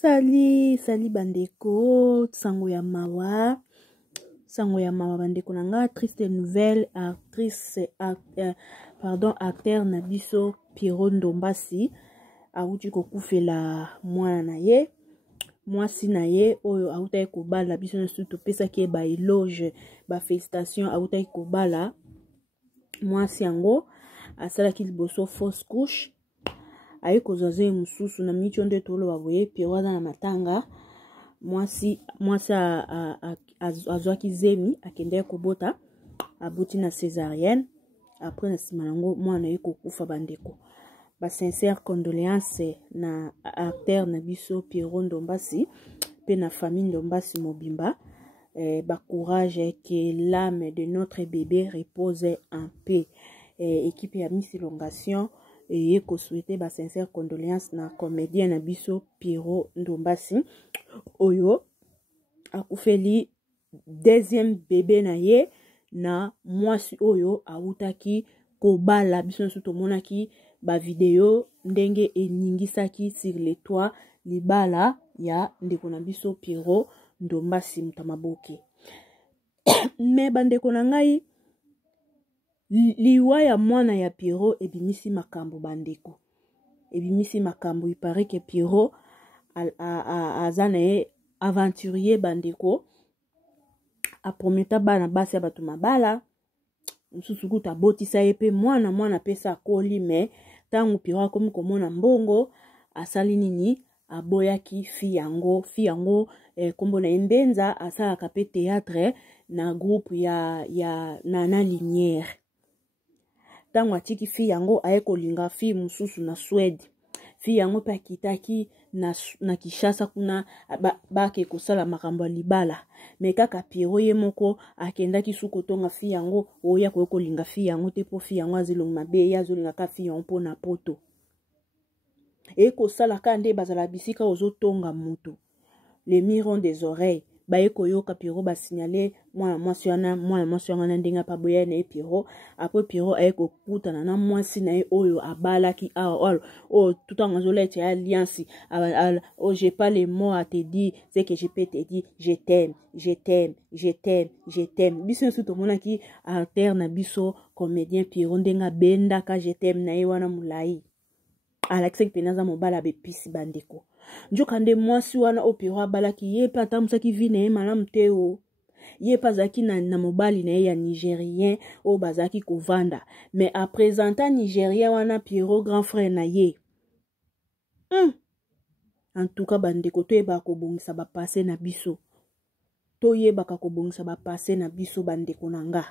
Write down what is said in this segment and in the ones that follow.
Sali bandeko, sango ya mawa bandeko nanga, triste nouvelle, acteur na biso Pierrot Ndombasi, auti kokufela mwana na ye, mwasi na ye, oyo auta kobala biso na suto pesa ki ba éloge, ba félicitations auta kobala, mwasi yango, asala ki liboso fausse couche, aye kozaze mususu na micho nde tolo baboye Pierrot na matanga mwasi azwaki zemi akende kobota abuti na césarienne après na sima nango mwana ye kokufa bandeko ba sincère condoléances na acteur na biso Pierrot Ndombasi pe na famille Ndombasi mobimba ba courage que l'âme de notre bébé repose en paix équipe ya Miss Elongation et ko souhaiter ba sincère condoléances na comédien na biso Pierrot Ndombasi oyo akufeli deuxième bébé na ye na mwasi oyo autaki kobala biso nso tomonaki ba video ndenge eningisaki sur les toits libala ya ndeko na biso Pierrot Ndombasi mutamaboke me bandeko na ngai liwa ya mwana ya Pierrot ebimisi makambo bandeko ebimisi makambo il paraît que Pierrot azana ye aventurier bandeko aprometa bana basi ya bato mabala msusu kuta botisa ye pe mwana pesa akoli me tangu Pierrot akomi komona mbongo asali nini aboyaki fi yango kombo na Mbenza asalaka pe théâtre na groupe ya Nana Linière tango atiki fi yango aye kolinga fi mususu na Suède fi yango pe akitaki na Kishasa kuna bake kosala makambo ya libala me kaka Pierrot ye moko akendaki sukotonga fi yango oya kolinga fi yango te po fi yango azilonga mabe ya zolinga ka fi yango po na poto e kosala ka nde bazala bisika ozotonga moto les mirons des oreilles baye koyoka Pierrot ba signaler mwana mwasi wana ndenga pa boya na Pierrot après Pierrot aye kokutana na mwasi na ye oyo abalaki oh tout en azola ete alliance oh j'ai pas les mots à te dire c'est que je peux te dire je t'aime biso nso tomonaki acteur na biso comédien Pierrot ndenga benda ka je t'aime na ye wana mulai alakisaki penaza mobala bepisi bandeko njoka nde mwasi wana o Pierrot abalaki ye pe atamusaki vi na ye malamu te o ye pe azalaki na mobali na ye ya nigérien o bazalaki kovanda mais apresenta nigérien wana Pierrot grand frère na ye en tout cas bandeko toyebaka kobongisa bapase na biso bandeko na nga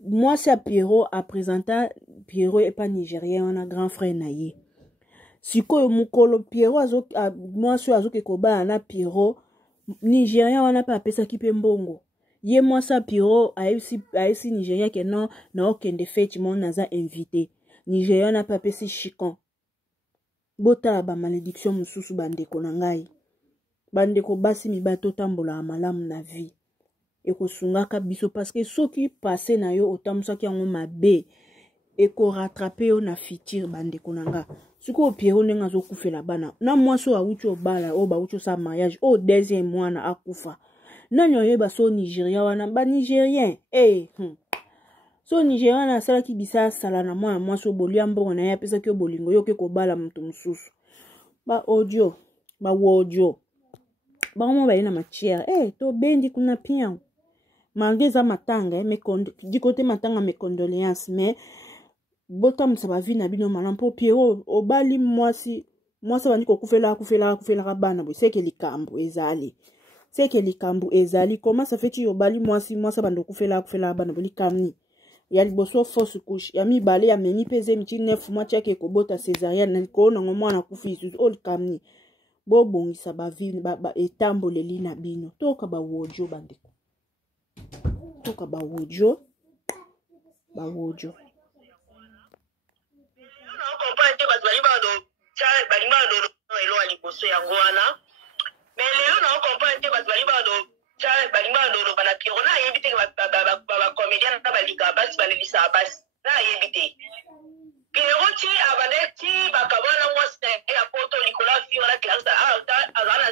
mwasi ya Pierrot apresenta Pierrot epa nigérien wana grand frère na ye sikoyo mukolo Pierrot mwasi azoke kobala na Pierrot nigérien wana pe apesaki pe mbongo ye mwasi ya Pierrot aesi nigérien ke non na okende fete mon naza invité nigérien wana pe apesi chicon botala ba malédiction mususu bandeko na ngai bandeko basi mibato tambola malamu na vie ekosungaka biso parce que soki passé na yo otamusaki yango mabe eko rattraper yo na futur bandeko na nga siko Pierrot ndenga azokufela bana na mwasi awuti obala o bawuti sa mariage o deuxième mwana akufa nani oyeba so Nigeria wana ba Nigérien so Nigeria wana asalaki bisa sala na mwana mwasi obolia mbongo na ye apesaki obolingo yo ke kobala mutu mususu ba audio bango baye na matière to bendi kuna pian malgré za matanga du côté matanga mes condoléances mais bota musaba vi na bino malamu po Pierrot obali mwasi bandi kokufela bana bo c'est que likambu ezali comment ça fait tu obali mwasi bandi kokufela bana bo likamni ya liboso fausse couche ya mibale ya meni peze miti 9 mois tiake kobota césarienne na ko na mwana kufi o likamni bo bongisa ba vi ba etamboleli na bino toka ba wojo bandeko mais lelo na comprendre que bato balibado balinga ndolo bana Pierrot na yebite ba comédien na balika basi balisa basi na yebite Pierrot ti abadeti bakabana mwasi ya poto likola fi wala kilasa azana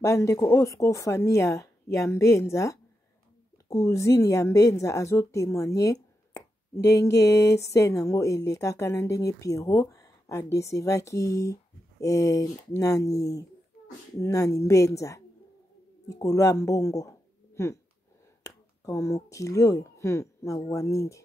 bandeko oyo sikoyo famille ya Mbenza, cousine ya Mbenza azotémoigner ndenge scène yango elekaka na ndenge Pierrot adesevaki nani Mbenza likolo ya mbongo kama mokili oyo mawa mingi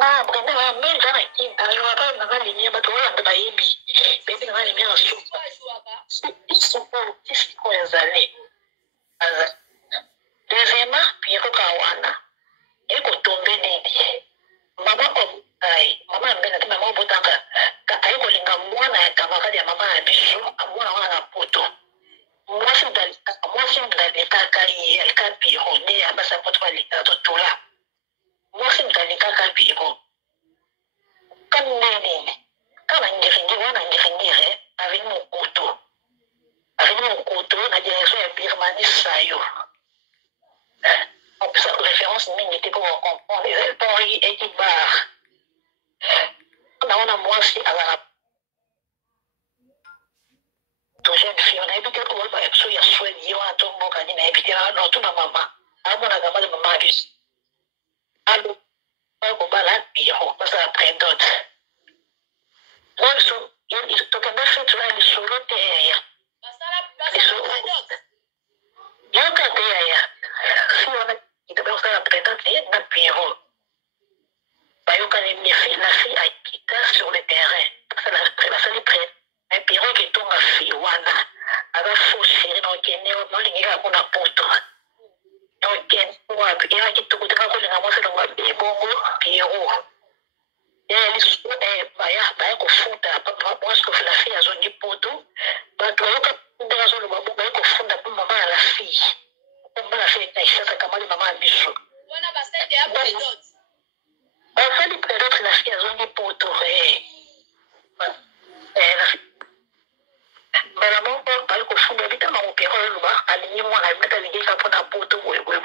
na brenda ba mel kana kim ayo ba na ba linya ba to ya ba yibi bebe na linya ba su ko ezali deuxièmement Pierrot kawana eko tombe nini mama mama mbena te mama botanga ka ayeko linga mwana ya kamarade ya mama ya biso amwana wana na poto mwasi mdalikaka ye alika Pierrot ne abasa poto balika totola mwasi mdalikaka Pierrot kanne nini kana ngiringi wana ngiringire avec mon couteau na direction ya Birmanie sayo on peut faire référence mingi te pour comprendre Henri et bar naona mwasi azala to jeune fille on a habité pour ba so ya swedi yo ato mboka ni na habité na to na mama amona gama de mama bis allo ko bala Pierrot parce après d'autres moi so il to kanda fait tu vas sur le terrain yo ka te ya si on a il devait faire après d'autres na Pierrot bayoka la fille a quitté sur le terrain la salle prête un Pierrot qui tombe à fille wana avec faux chéri no kene no linga kuna poto no ken wa ya kitu kutaka kulinga mwase ndo mbe bongo Pierrot liso baya kufuta papa mwase ko la fille azongi poto bato bayoka ndanga zo lo baya kufunda pa mama la fille mama la fille kaisha kama mama biso wana basende hapo dot bafali peut-être la fille azongi poto bala moko bali kufunda bita mamu Pierrot luba alinyi mwana bita ligeka pona poto wewe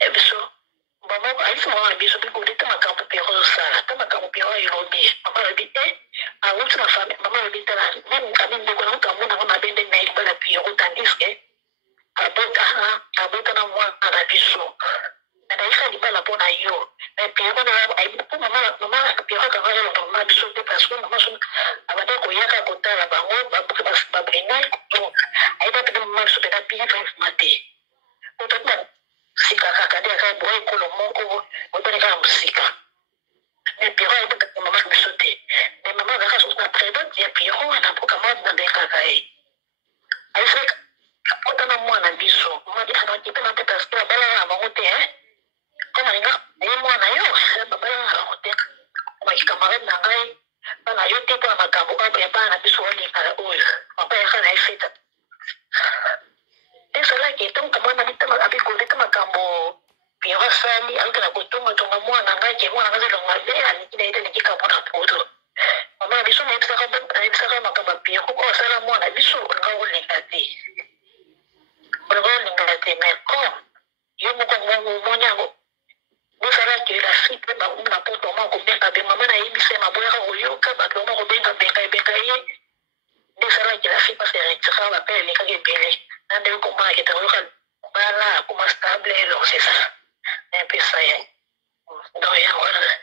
ebiso mama alifuma mama biso biko dita makambo Pierrot sala ta makambo Pierrot ilobi mama lebite a wutu na famille mama lebite la même kamine ndeko na mkambo na mama bende na ibala Pierrot tandis que abota na mwana na biso na isa libala pona yo mais Pierrot na aibu mama Pierrot ka vale na mama biso te parce que mama so abada ko yaka kotala bango ba brenal ko aiba pe mama so peta Pierrot mate otata sika kaka de ka boy ko lo moko otani ka musika mais Pierrot aiba pe mama biso te mais mama ka so na prédot ya Pierrot na poka mama de kaka aisa otana mwana biso mama anakipa na peta sta bala na mamote kama ninga ni mwana yo baba na hotel kwa camarade na ngai bana yote kwa makambo kwa bana biso wali kala oyo papa ya kana ifita esa la ke tum kama na bitama abiko leta makambo Pierrot sali alika kutunga tunga mwana ngai ke mwana ngazi longa bela nikina ite nikika pona poto mama biso na ibisaka makambo Pierrot kwa sala mwana biso ngawuli kati mais comme yo moko monyango bosala ke la fille pe na poto moko benga be mama na yebise maboya oyoka bato moko benga ye bosala ke la fille parce que retira ba pele ka gebele na de ko ma ke taroka bala kuma stable lo c'est ça un peu ça donc ya voilà